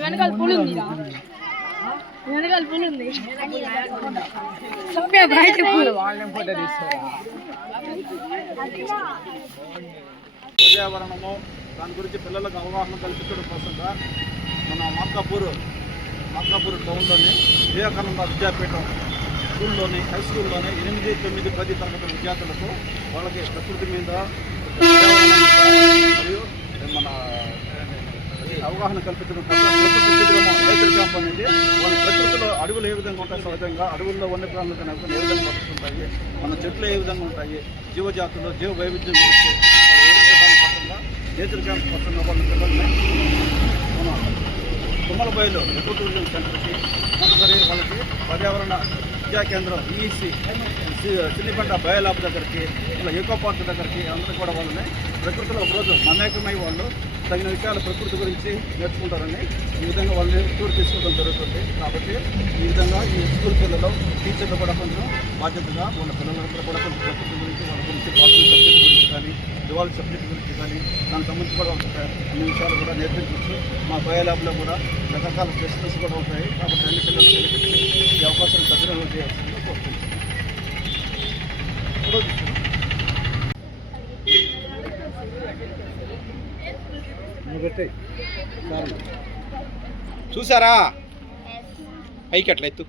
వెనకాల పూలు ఉంది వెనకాల పూలు ఉంది పర్యావరణము దాని గురించి పిల్లలకు అవగాహన కల్పించడం కోసంగా మన మార్కాపూర్ టౌన్లోని వివేకానంద విద్యాపీఠం స్కూల్లోని హై స్కూల్లోని 8, 9, 10 తరగతుల విద్యార్థులకు వాళ్ళకి ప్రకృతి మీద మరియు మన అవగాహన కల్పించడం కోసం ప్రకృతి శిబిరము నేచర్ క్యాంప్ అనేది మన ప్రకృతిలో అడవులు ఏ విధంగా ఉంటాయి, సహజంగా అడవుల్లో వన్యప్రాణులు ఏ విధంగా బతుకుతుంటాయి, మన చెట్లు ఏ విధంగా ఉంటాయి, జీవజాతులు జీవ వైవిధ్యం గురించి దానికోసంగా నేచర్ క్యాంప్ కోసం వాళ్ళ పిల్లల్ని మన తుమ్మలబయలు ఎకో టూరిజం సెంటర్కి మొదటిసారి వాళ్ళకి పర్యావరణ విద్యా కేంద్రం ఈఈసి సిల్లిపంట బయోలాబ్ దగ్గరికి ఇలా ఎకో పార్క్ దగ్గరికి అందరూ కూడా వాళ్ళని ప్రకృతిలో ఒకరోజు మమేకమై వాళ్ళు తగిన విషయాలు ప్రకృతి గురించి నేర్చుకుంటారని ఈ విధంగా వాళ్ళని టూర్ తీసుకోవడం జరుగుతుంది. కాబట్టి ఈ విధంగా ఈ స్కూల్ పిల్లలు టీచర్లు కూడా కొంచెం బాధ్యతగా వాళ్ళ పిల్లలందరూ కూడా కొంచెం ప్రకృతి గురించి వాళ్ళ గురించి పాఠశాల సబ్జెక్ట్ గురించి కానీ దివాళీ సబ్జెక్ట్ గురించి కానీ దానికి సంబంధించి కూడా అన్ని విషయాలు కూడా నేర్పించవచ్చు. మా బయోలాబ్లో కూడా రకరకాల ఫెసిలిటీస్ కూడా ఉంటాయి. కాబట్టి అన్ని పిల్లలు తెలిపించి ఈ అవకాశాన్ని సద్వినియోగం చేయాల్సిందిగా కోరుకుంటున్నాను. చూసారా పైకి అట్లా ఎత్తు.